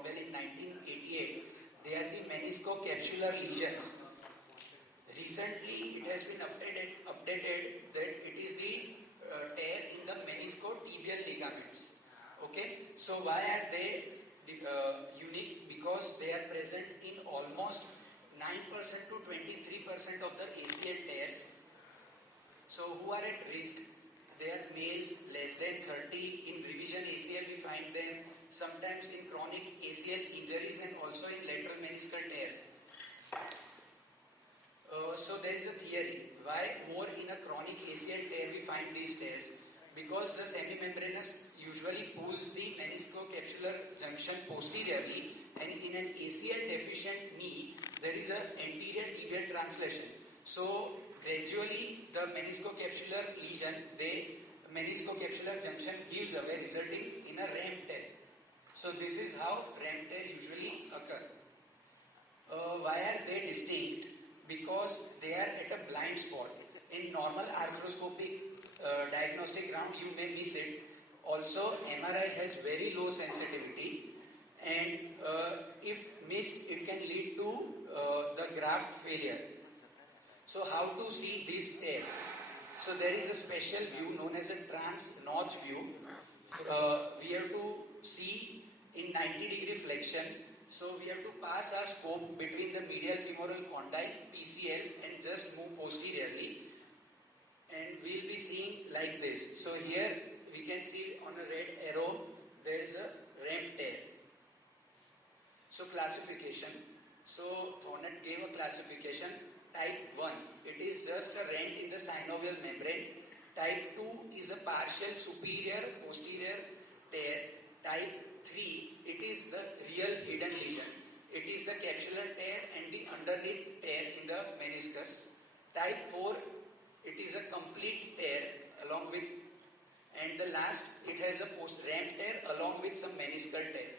Nobel in 1988. They are the meniscocapsular lesions. Recently, it has been updated that it is the tear in the meniscotibial ligaments. Okay, so why are they unique? Because they are present in almost 9% to 23% of the ACL tears. So who are at risk? They are males less than 30. In revision ACL we find them sometimes in chronic ACL injuries and also in lateral meniscal tears. So there is a theory why more in a chronic ACL tear we find these tears. Because the semimembranous usually pulls the meniscocapsular junction posteriorly, and in an ACL deficient knee there is an anterior tibial translation. So gradually the meniscocapsular lesion, the meniscocapsular junction gives away, resulting in a ramp tear. So this is how ramp tear usually occur. Why are they distinct? Because they are at a blind spot. In normal arthroscopic diagnostic round you may miss it. Also MRI has very low sensitivity, and if missed it can lead to the graft failure. So how to see these tears? So there is a special view known as a trans-notch view. We have to see in 90-degree flexion. So we have to pass our scope between the medial femoral condyle, PCL, and just move posteriorly. And we'll be seeing like this. So here we can see on a red arrow there is a ramp tear. So classification. So Thornett gave a classification. Type 1, it is just a rent in the synovial membrane. Type 2 is a partial superior posterior tear. Type 3, it is the real hidden lesion. It is the capsular tear and the underneath tear in the meniscus. Type 4, it is a complete tear along with, and the last, it has a post-ramp tear along with some meniscal tear.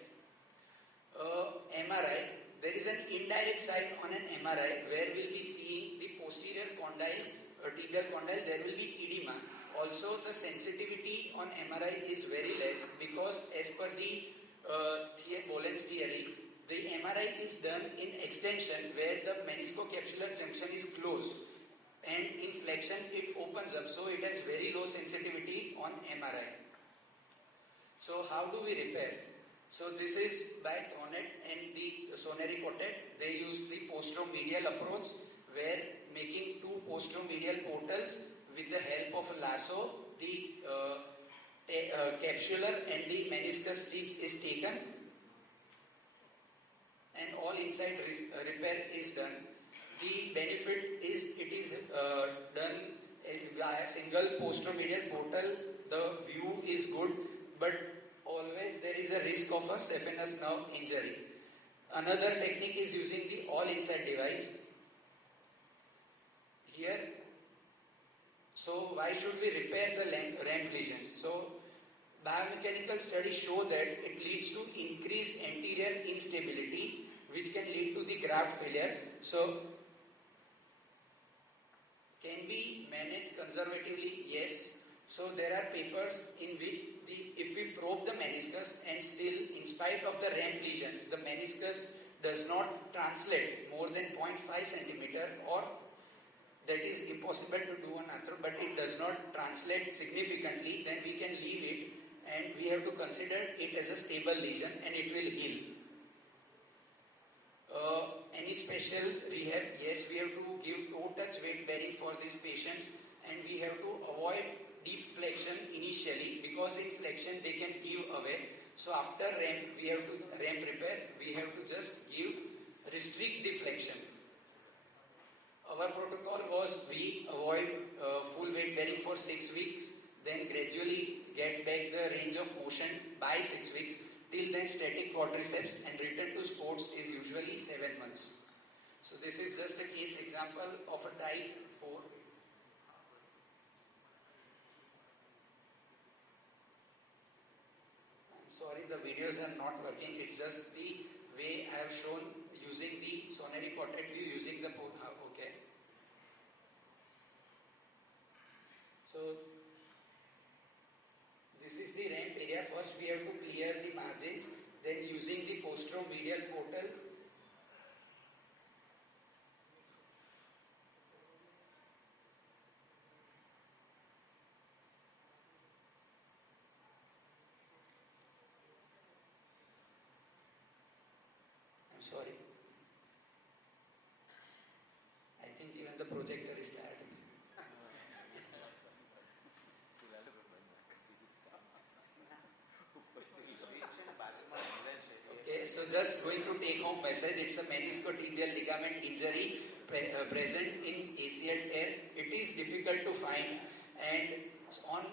MRI, there is an indirect site on an MRI where we'll be seeing the posterior condyle, tibial condyle, there will be edema. Also the sensitivity on MRI is very less because as per the Prevalence theory, the MRI is done in extension where the meniscocapsular junction is closed, and in flexion it opens up, so it has very low sensitivity on MRI. So how do we repair? So this is by Thornett and the Soneri Quartet. They use the posteromedial approach where making two posteromedial portals with the help of a lasso, the capsular and the meniscus stitch is taken and all inside repair is done. The benefit is it is done via single posteromedial portal. The view is good, but always there is a risk of a saphenous nerve injury. Another technique is using the all inside device. Here, so why should we repair the ramp lesions? So biomechanical studies show that it leads to increased anterior instability, which can lead to the graft failure. So can we manage conservatively? Yes. So there are papers in which if we probe the meniscus and still in spite of the ramp lesions, the meniscus does not translate more than 0.5 centimeter, or that is impossible to do on arthro, but it does not translate significantly, then we can leave it and we have to consider it as a stable lesion and it will heal. Any special rehab? Yes, we have to give toe touch weight bearing for these patients, and we have to avoid deep flexion initially because in flexion they can give away. So after ramp, we have to ramp repair, we have to just restrict the flexion. Our protocol was we avoid full weight bearing for 6 weeks, then gradually get back the range of motion by 6 weeks. Till then static quadriceps, and return to sports is usually 7 months. So this is just a case example of a type 4. Sorry, the videos are not working. It's just the way I have shown using the Soneri Quartet view using the okay. So this is the ramp area. First we have to clear the margins. Then using the postro posteromedial portal. I'm sorry. I think even the projector is tired. Okay, so just going to take home message. It's a meniscotibial ligament injury present in ACL tear. It is difficult to find, and on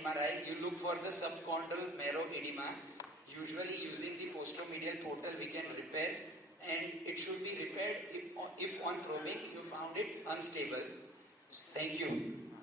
MRI you look for the subchondral marrow edema. Usually using the posteromedial portal we can repair, and it should be repaired if on probing you found it unstable. Thank you.